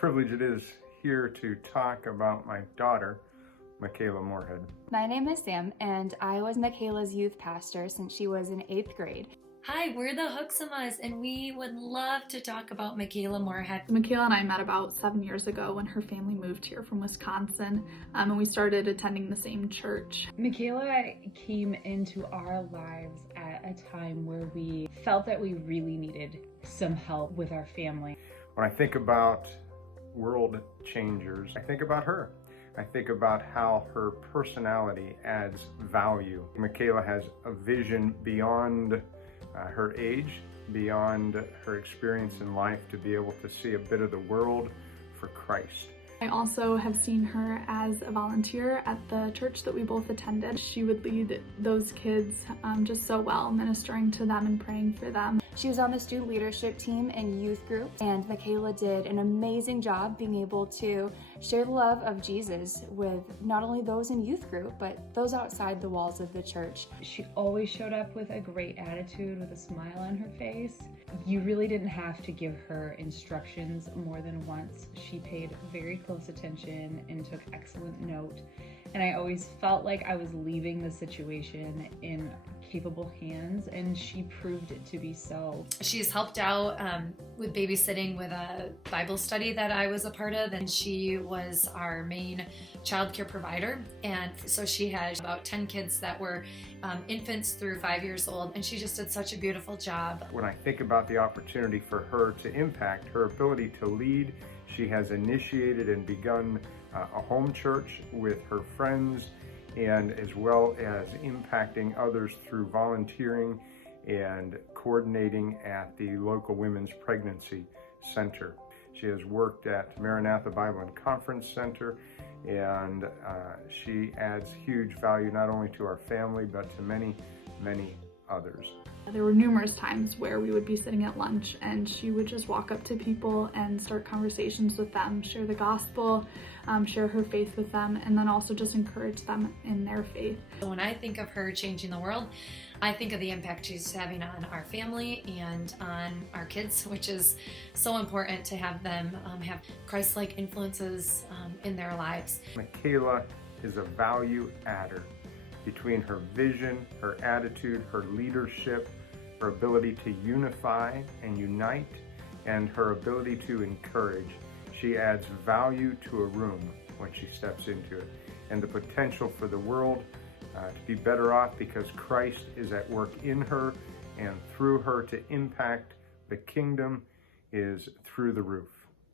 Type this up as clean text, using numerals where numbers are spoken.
privilege it is here to talk about my daughter, Mikayla Moorhead. My name is Sam, and I was Mikayla's youth pastor since she was in 8th grade. Hi, we're the Hooksamas, and we would love to talk about Mikayla Moorhead. Mikayla and I met about 7 years ago when her family moved here from Wisconsin, and we started attending the same church. Mikayla came into our lives at a time where we felt that we really needed some help with our family. When I think about world changers, I think about her. I think about how her personality adds value. Mikayla has a vision beyond her age, beyond her experience in life, to be able to see a bit of the world for Christ. I also have seen her as a volunteer at the church that we both attended. She would lead those kids just so well, ministering to them and praying for them. She was on the student leadership team and youth group, and Mikayla did an amazing job being able to share the love of Jesus with not only those in youth group, but those outside the walls of the church. She always showed up with a great attitude, with a smile on her face. You really didn't have to give her instructions more than once. She paid very close attention and took excellent note. And I always felt like I was leaving the situation in capable hands, and she proved it to be so. She's helped out with babysitting with a Bible study that I was a part of, and she was our main childcare provider. And so she had about 10 kids that were infants through 5 years old, and she just did such a beautiful job. When I think about the opportunity for her to impact, her ability to lead, she has initiated and begun a home church with her friends, and as well as impacting others through volunteering and coordinating at the local Women's Pregnancy Center. She has worked at Maranatha Bible and Conference Center, and she adds huge value not only to our family, but to many, many others. There were numerous times where we would be sitting at lunch and she would just walk up to people and start conversations with them, share the gospel, share her faith with them, and then also just encourage them in their faith. When I think of her changing the world, I think of the impact she's having on our family and on our kids, which is so important to have them have Christ-like influences in their lives. Mikayla is a value adder between her vision, her attitude, her leadership, her ability to unify and unite, and her ability to encourage. She adds value to a room when she steps into it, and the potential for the world to be better off because Christ is at work in her and through her to impact the kingdom is through the roof.